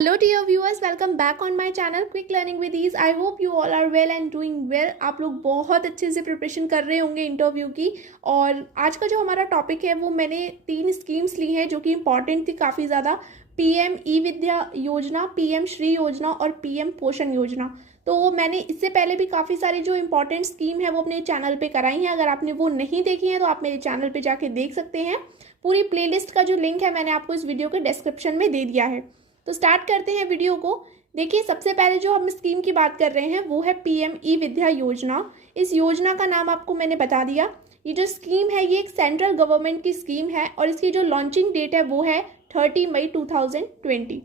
Hello dear viewers, welcome back on my channel Quick Learning with Ease. I hope you all are well and doing well. आप लोग बहुत अच्छे से preparation कर रहे होंगे इंटरव्यू की। और आज का जो हमारा टॉपिक है वो मैंने 3 स्कीम्स ली हैं जो कि इम्पॉर्टेंट थी काफ़ी ज़्यादा। पीएम ई विद्या योजना, पीएम श्री योजना और पीएम पोषण योजना। तो मैंने इससे पहले भी काफ़ी सारी जो इम्पोर्टेंट स्कीम है वो अपने चैनल पे कराई हैं। अगर आपने वो नहीं देखी है तो आप मेरे चैनल पे जाके देख सकते हैं। पूरी प्लेलिस्ट का जो लिंक है मैंने आपको इस वीडियो के डिस्क्रिप्शन में दे दिया है। तो स्टार्ट करते हैं वीडियो को। देखिए, सबसे पहले जो हम स्कीम की बात कर रहे हैं वो है पीएम ई विद्या योजना। इस योजना का नाम आपको मैंने बता दिया। ये जो स्कीम है ये एक सेंट्रल गवर्नमेंट की स्कीम है और इसकी जो लॉन्चिंग डेट है वो है 30 मई 2020।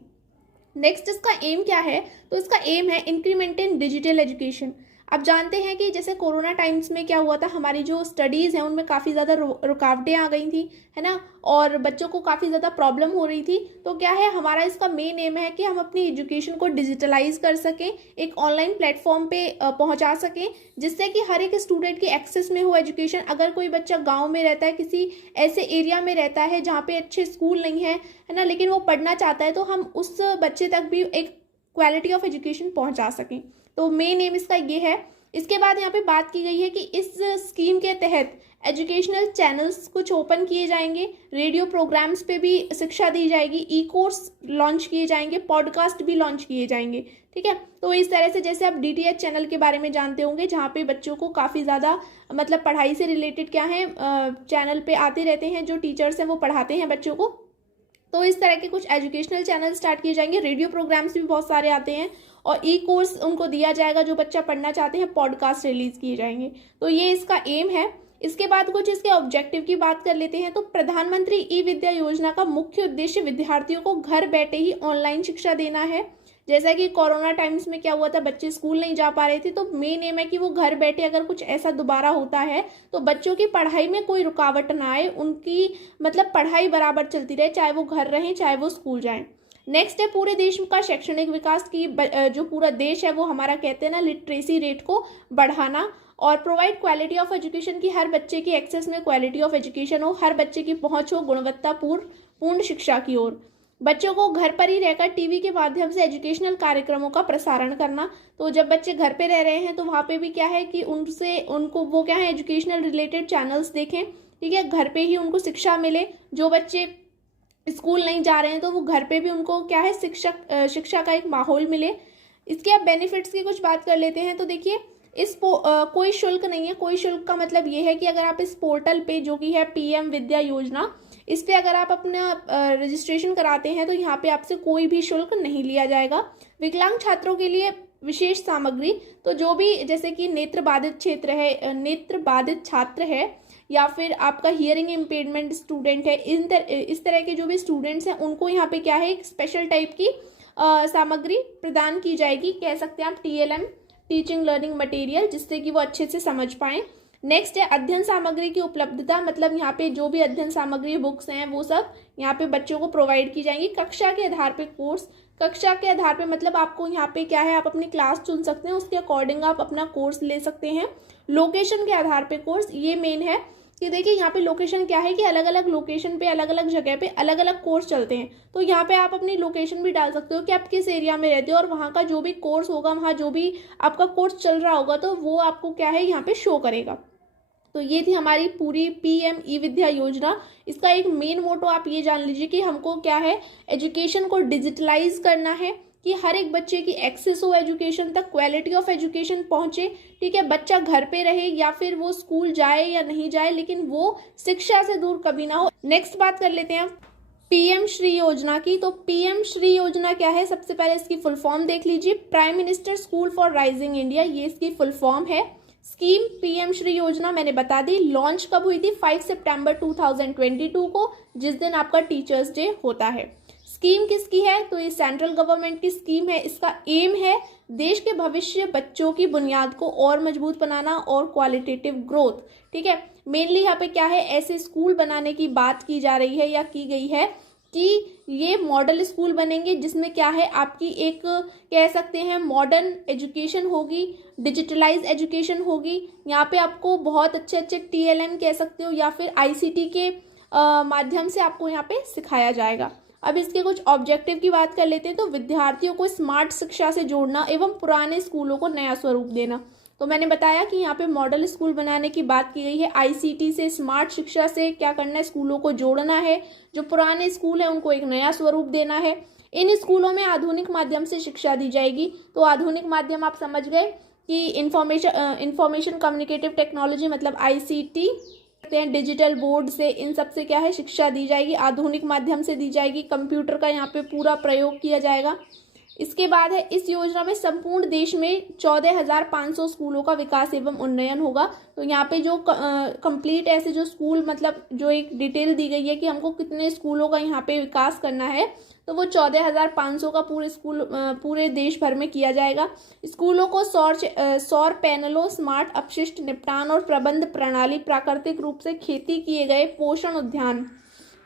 नेक्स्ट इसका एम क्या है? तो इसका एम है इंक्रीमेंट इन डिजिटल एजुकेशन। आप जानते हैं कि जैसे कोरोना टाइम्स में क्या हुआ था, हमारी जो स्टडीज़ हैं उनमें काफ़ी ज़्यादा रुकावटें आ गई थी, है ना, और बच्चों को काफ़ी ज़्यादा प्रॉब्लम हो रही थी। तो क्या है, हमारा इसका मेन एम है कि हम अपनी एजुकेशन को डिजिटलाइज कर सकें, एक ऑनलाइन प्लेटफॉर्म पे पहुंचा सकें, जिससे कि हर एक स्टूडेंट की एक्सेस में हो एजुकेशन। अगर कोई बच्चा गाँव में रहता है, किसी ऐसे एरिया में रहता है जहाँ पे अच्छे स्कूल नहीं है ना, लेकिन वो पढ़ना चाहता है, तो हम उस बच्चे तक भी एक क्वालिटी ऑफ एजुकेशन पहुंचा सकें। तो मेन एम इसका ये है। इसके बाद यहाँ पे बात की गई है कि इस स्कीम के तहत एजुकेशनल चैनल्स कुछ ओपन किए जाएंगे, रेडियो प्रोग्राम्स पे भी शिक्षा दी जाएगी, ई कोर्स लॉन्च किए जाएंगे, पॉडकास्ट भी लॉन्च किए जाएंगे। ठीक है, तो इस तरह से जैसे आप डीटीएच चैनल के बारे में जानते होंगे जहाँ पे बच्चों को काफ़ी ज़्यादा मतलब पढ़ाई से रिलेटेड क्या है चैनल पे आते रहते हैं, जो टीचर्स हैं वो पढ़ाते हैं बच्चों को। तो इस तरह के कुछ एजुकेशनल चैनल स्टार्ट किए जाएंगे, रेडियो प्रोग्राम्स भी बहुत सारे आते हैं और ई कोर्स उनको दिया जाएगा जो बच्चा पढ़ना चाहते हैं, पॉडकास्ट रिलीज किए जाएंगे। तो ये इसका एम है। इसके बाद कुछ इसके ऑब्जेक्टिव की बात कर लेते हैं। तो प्रधानमंत्री ई विद्या योजना का मुख्य उद्देश्य विद्यार्थियों को घर बैठे ही ऑनलाइन शिक्षा देना है। जैसा कि कोरोना टाइम्स में क्या हुआ था, बच्चे स्कूल नहीं जा पा रहे थे, तो मेन एम है कि वो घर बैठे अगर कुछ ऐसा दोबारा होता है तो बच्चों की पढ़ाई में कोई रुकावट ना आए, उनकी मतलब पढ़ाई बराबर चलती रहे, चाहे वो घर रहें चाहे वो स्कूल जाएं। नेक्स्ट है पूरे देश का शैक्षणिक विकास की, जो पूरा देश है वो हमारा कहते हैं ना लिटरेसी रेट को बढ़ाना और प्रोवाइड क्वालिटी ऑफ एजुकेशन की हर बच्चे की एक्सेस में क्वालिटी ऑफ एजुकेशन हो, हर बच्चे की पहुंच हो गुणवत्तापूर्ण शिक्षा की ओर। बच्चों को घर पर ही रहकर टीवी के माध्यम से एजुकेशनल कार्यक्रमों का प्रसारण करना। तो जब बच्चे घर पे रह रहे हैं तो वहाँ पे भी क्या है कि उनको वो क्या है एजुकेशनल रिलेटेड चैनल्स देखें। ठीक है, घर पे ही उनको शिक्षा मिले। जो बच्चे स्कूल नहीं जा रहे हैं तो वो घर पे भी उनको क्या है शिक्षा का एक माहौल मिले। इसके अब बेनिफिट्स की कुछ बात कर लेते हैं। तो देखिए, कोई शुल्क नहीं है। कोई शुल्क का मतलब ये है कि अगर आप इस पोर्टल पे जो कि है पीएम विद्या योजना, इस पे अगर आप अपना रजिस्ट्रेशन कराते हैं तो यहाँ पे आपसे कोई भी शुल्क नहीं लिया जाएगा। विकलांग छात्रों के लिए विशेष सामग्री, तो जो भी जैसे कि नेत्र बाधित छात्र है या फिर आपका हियरिंग इम्पेयरमेंट स्टूडेंट है, इस तरह के जो भी स्टूडेंट्स हैं उनको यहाँ पे क्या है एक स्पेशल टाइप की सामग्री प्रदान की जाएगी। कह सकते हैं आप टीएलएम, टीचिंग लर्निंग मटेरियल, जिससे कि वो अच्छे से समझ पाएं। नेक्स्ट है अध्ययन सामग्री की उपलब्धता, मतलब यहाँ पे जो भी अध्ययन सामग्री बुक्स हैं वो सब यहाँ पे बच्चों को प्रोवाइड की जाएंगी। कक्षा के आधार पे कोर्स, कक्षा के आधार पे मतलब आपको यहाँ पे क्या है आप अपनी क्लास चुन सकते हैं, उसके अकॉर्डिंग आप अपना कोर्स ले सकते हैं। लोकेशन के आधार पे कोर्स, ये मेन है कि देखिए यहाँ पे लोकेशन क्या है कि अलग अलग लोकेशन पे अलग अलग जगह पे अलग अलग कोर्स चलते हैं। तो यहाँ पे आप अपनी लोकेशन भी डाल सकते हो कि आप किस एरिया में रहते हो और वहाँ का जो भी कोर्स होगा, वहाँ जो भी आपका कोर्स चल रहा होगा तो वो आपको क्या है यहाँ पे शो करेगा। तो ये थी हमारी पूरी पीएम ई विद्या योजना। इसका एक मेन मोटो आप ये जान लीजिए कि हमको क्या है एजुकेशन को डिजिटलाइज करना है कि हर एक बच्चे की एक्सेस हो एजुकेशन तक, क्वालिटी ऑफ एजुकेशन पहुंचे। ठीक है, बच्चा घर पे रहे या फिर वो स्कूल जाए या नहीं जाए, लेकिन वो शिक्षा से दूर कभी ना हो। नेक्स्ट बात कर लेते हैं पीएम श्री योजना की। तो पीएम श्री योजना क्या है, सबसे पहले इसकी फुल फॉर्म देख लीजिए। Prime minister school for rising India, ये इसकी फुल फॉर्म है। स्कीम पीएम श्री योजना मैंने बता दी। लॉन्च कब हुई थी? 5 सितंबर 2022 को, जिस दिन आपका टीचर्स डे होता है। स्कीम किसकी है? तो ये सेंट्रल गवर्नमेंट की स्कीम है। इसका एम है देश के भविष्य बच्चों की बुनियाद को और मजबूत बनाना और क्वालिटेटिव ग्रोथ। ठीक है, मेनली यहाँ पे क्या है ऐसे स्कूल बनाने की बात की जा रही है या की गई है कि ये मॉडल स्कूल बनेंगे जिसमें क्या है आपकी एक कह सकते हैं मॉडर्न एजुकेशन होगी, डिजिटलाइज एजुकेशन होगी। यहाँ पे आपको बहुत अच्छे अच्छे टीएलएम कह सकते हो या फिर आईसीटी के माध्यम से आपको यहाँ पे सिखाया जाएगा। अब इसके कुछ ऑब्जेक्टिव की बात कर लेते हैं। तो विद्यार्थियों को स्मार्ट शिक्षा से जोड़ना एवं पुराने स्कूलों को नया स्वरूप देना। तो मैंने बताया कि यहाँ पे मॉडल स्कूल बनाने की बात की गई है। आईसीटी से, स्मार्ट शिक्षा से क्या करना है, स्कूलों को जोड़ना है। जो पुराने स्कूल है उनको एक नया स्वरूप देना है। इन स्कूलों में आधुनिक माध्यम से शिक्षा दी जाएगी। तो आधुनिक माध्यम आप समझ गए कि इंफॉर्मेशन कम्युनिकेटिव टेक्नोलॉजी मतलब आईसीटी, डिजिटल बोर्ड से, इन सब से क्या है शिक्षा दी जाएगी, आधुनिक माध्यम से दी जाएगी। कंप्यूटर का यहाँ पे पूरा प्रयोग किया जाएगा। इसके बाद है इस योजना में संपूर्ण देश में 14,500 स्कूलों का विकास एवं उन्नयन होगा। तो यहाँ पे जो कंप्लीट ऐसे जो स्कूल मतलब जो एक डिटेल दी गई है कि हमको कितने स्कूलों का यहाँ पे विकास करना है, तो वो 14,500 का पूरे देश भर में किया जाएगा। स्कूलों को सौर पैनलों, स्मार्ट अपशिष्ट निपटान और प्रबंध प्रणाली, प्राकृतिक रूप से खेती किए गए पोषण उद्यान,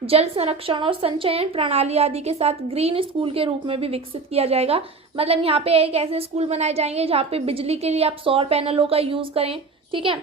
जल संरक्षण और संचयन प्रणाली आदि के साथ ग्रीन स्कूल के रूप में भी विकसित किया जाएगा। मतलब यहाँ पे एक ऐसे स्कूल बनाए जाएंगे जहाँ पे बिजली के लिए आप सौर पैनलों का यूज करें, ठीक है।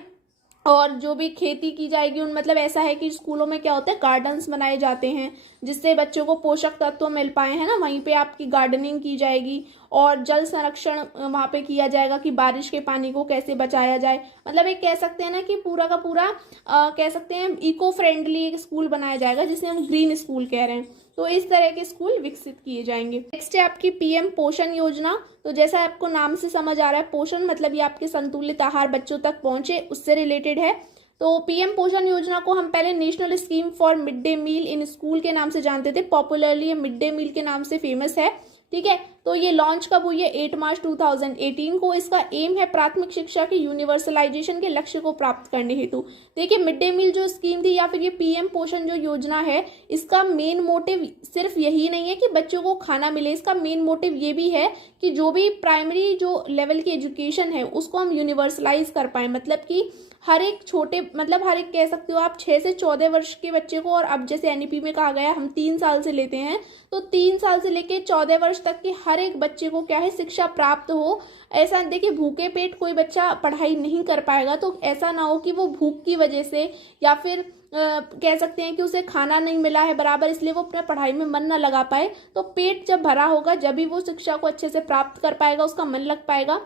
और जो भी खेती की जाएगी उन मतलब ऐसा है कि स्कूलों में क्या होता है, गार्डन्स बनाए जाते हैं जिससे बच्चों को पोषक तत्व मिल पाए, है ना। वहीं पे आपकी गार्डनिंग की जाएगी और जल संरक्षण वहाँ पे किया जाएगा कि बारिश के पानी को कैसे बचाया जाए। मतलब एक कह सकते हैं ना कि पूरा का पूरा कह सकते हैं इको फ्रेंडली एक स्कूल बनाया जाएगा जिसे हम ग्रीन स्कूल कह रहे हैं। तो इस तरह के स्कूल विकसित किए जाएंगे। नेक्स्ट है आपकी पीएम पोषण योजना। तो जैसा आपको नाम से समझ आ रहा है, पोषण मतलब ये आपके संतुलित आहार बच्चों तक पहुंचे, उससे रिलेटेड है। तो पीएम पोषण योजना को हम पहले national scheme for mid day meal in school के नाम से जानते थे। पॉपुलरली ये मिड डे मील के नाम से फेमस है, ठीक है। तो ये लॉन्च कब हुई है, 8 मार्च 2018 को। इसका एम है प्राथमिक शिक्षा के यूनिवर्सलाइजेशन के लक्ष्य को प्राप्त करने हेतु। देखिए मिड डे मील जो स्कीम थी या फिर ये पीएम पोषण जो योजना है, इसका मेन मोटिव सिर्फ यही नहीं है कि बच्चों को खाना मिले। इसका मेन मोटिव ये भी है कि जो भी प्राइमरी जो लेवल की एजुकेशन है उसको हम यूनिवर्सलाइज कर पाए। मतलब कि हर एक छोटे मतलब हर एक कह सकते हो आप 6 से 14 वर्ष के बच्चे को, और अब जैसे एनईपी में कहा गया हम 3 साल से लेते हैं, तो 3 साल से लेके 14 वर्ष तक के हर एक बच्चे को क्या है शिक्षा प्राप्त हो। ऐसा देखिए भूखे पेट कोई बच्चा पढ़ाई नहीं कर पाएगा। तो ऐसा ना हो कि वो भूख की वजह से या फिर कह सकते हैं कि उसे खाना नहीं मिला है बराबर, इसलिए वो अपना पढ़ाई में मन ना लगा पाए। तो पेट जब भरा होगा जब भी वो शिक्षा को अच्छे से प्राप्त कर पाएगा, उसका मन लग पाएगा।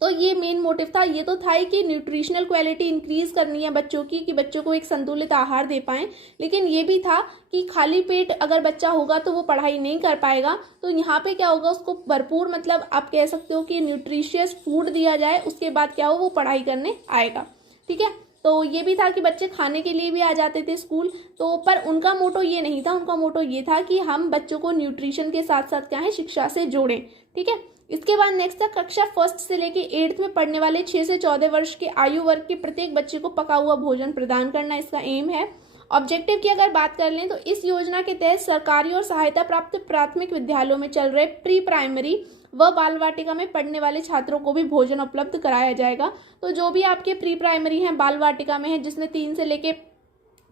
तो ये मेन मोटिव था। ये तो था ही कि न्यूट्रिशनल क्वालिटी इंक्रीज करनी है बच्चों की, कि बच्चों को एक संतुलित आहार दे पाएं, लेकिन ये भी था कि खाली पेट अगर बच्चा होगा तो वो पढ़ाई नहीं कर पाएगा। तो यहाँ पे क्या होगा, उसको भरपूर मतलब आप कह सकते हो कि न्यूट्रिशियस फूड दिया जाए, उसके बाद क्या हो वो पढ़ाई करने आएगा, ठीक है। तो ये भी था कि बच्चे खाने के लिए भी आ जाते थे स्कूल। तो पर उनका मोटो ये नहीं था, उनका मोटो ये था कि हम बच्चों को न्यूट्रिशन के साथ साथ क्या है शिक्षा से जोड़ें, ठीक है। इसके बाद नेक्स्ट है कक्षा 1 से लेके 8 में पढ़ने वाले 6 से 14 वर्ष के आयु वर्ग के प्रत्येक बच्चे को पका हुआ भोजन प्रदान करना इसका एम है। ऑब्जेक्टिव की अगर बात कर लें तो इस योजना के तहत सरकारी और सहायता प्राप्त प्राथमिक विद्यालयों में चल रहे प्री प्राइमरी व बाल वाटिका में पढ़ने वाले छात्रों को भी भोजन उपलब्ध कराया जाएगा। तो जो भी आपके प्री प्राइमरी हैं, बाल वाटिका में है, जिसमें 3 से लेके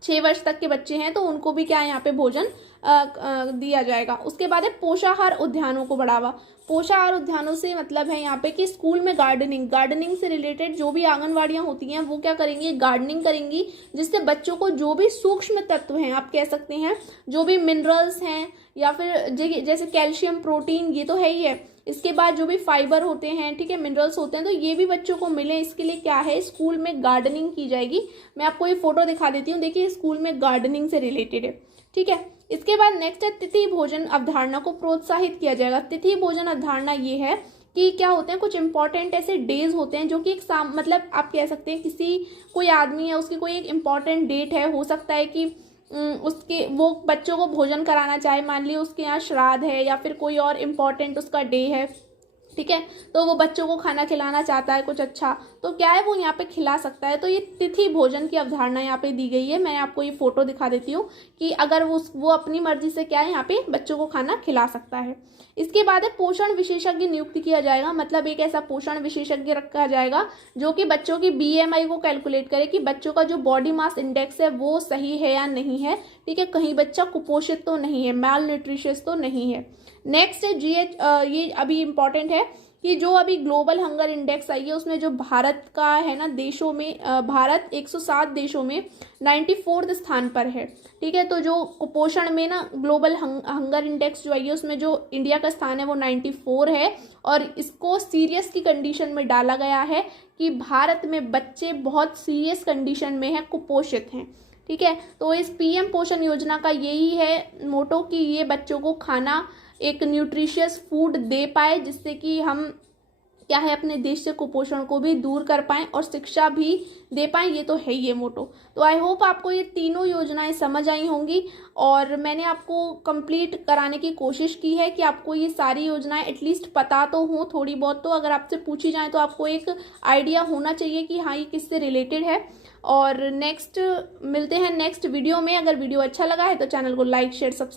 6 वर्ष तक के बच्चे हैं, तो उनको भी क्या है यहाँ पे भोजन दिया जाएगा। उसके बाद है पोषाहार उद्यानों को बढ़ावा। पोषाहार उद्यानों से मतलब है यहाँ पे कि स्कूल में गार्डनिंग से रिलेटेड जो भी आंगनवाड़ियाँ होती हैं वो क्या करेंगी, गार्डनिंग करेंगी, जिससे बच्चों को जो भी सूक्ष्म तत्व हैं आप कह सकते हैं, जो भी मिनरल्स हैं या फिर जैसे कैल्शियम, प्रोटीन, ये तो है ही है। इसके बाद जो भी फाइबर होते हैं, ठीक है, मिनरल्स होते हैं, तो ये भी बच्चों को मिले, इसके लिए क्या है स्कूल में गार्डनिंग की जाएगी। मैं आपको ये फोटो दिखा देती हूँ, देखिए स्कूल में गार्डनिंग से रिलेटेड है, ठीक है। इसके बाद नेक्स्ट है तिथि भोजन अवधारणा को प्रोत्साहित किया जाएगा। तिथि भोजन अवधारणा ये है कि क्या होते हैं, कुछ इंपॉर्टेंट ऐसे डेज होते हैं जो कि एक मतलब आप कह सकते हैं किसी कोई आदमी है उसकी कोई एक इम्पॉर्टेंट डेट है, हो सकता है कि उसके वो बच्चों को भोजन कराना चाहे, मान लीजिए उसके यहाँ श्राद्ध है या फिर कोई और इम्पॉर्टेंट उसका डे है, ठीक है, तो वो बच्चों को खाना खिलाना चाहता है कुछ अच्छा, तो क्या है वो यहाँ पे खिला सकता है। तो ये तिथि भोजन की अवधारणा यहाँ पे दी गई है। मैं आपको ये फोटो दिखा देती हूँ कि अगर वो अपनी मर्जी से क्या है यहाँ पे बच्चों को खाना खिला सकता है। इसके बाद है पोषण विशेषज्ञ नियुक्त किया जाएगा। मतलब एक ऐसा पोषण विशेषज्ञ रखा जाएगा जो कि बच्चों की बीएमआई को कैलकुलेट करे कि बच्चों का जो बॉडी मास इंडेक्स है वो सही है या नहीं है, ठीक है, कहीं बच्चा कुपोषित तो नहीं है, मैल न्यूट्रिशियस तो नहीं है। नेक्स्ट है जीएच, ये अभी इंपॉर्टेंट है, कि जो अभी ग्लोबल हंगर इंडेक्स आई है उसमें जो भारत का है ना, देशों में भारत 107 देशों में 94th स्थान पर है। ठीक है, तो जो कुपोषण में ना ग्लोबल हंगर इंडेक्स जो आई है उसमें जो इंडिया का स्थान है वो 94 है, और इसको सीरियस की कंडीशन में डाला गया है कि भारत में बच्चे बहुत सीरियस कंडीशन में हैं, कुपोषित हैं। ठीक है, तो इस पीएम पोषण योजना का यही है मोटो कि ये बच्चों को खाना, एक न्यूट्रिशियस फूड दे पाए, जिससे कि हम क्या है अपने देश से कुपोषण को भी दूर कर पाएं और शिक्षा भी दे पाएं। ये तो है ही ये मोटो। तो आई होप आपको ये तीनों योजनाएं समझ आई होंगी, और मैंने आपको कंप्लीट कराने की कोशिश की है कि आपको ये सारी योजनाएं एटलीस्ट पता तो हो थोड़ी बहुत, तो अगर आपसे पूछी जाए तो आपको एक आइडिया होना चाहिए कि हाँ ये किससे रिलेटेड है। और नेक्स्ट मिलते हैं नेक्स्ट वीडियो में। अगर वीडियो अच्छा लगा है तो चैनल को लाइक शेयर सब्सक्राइब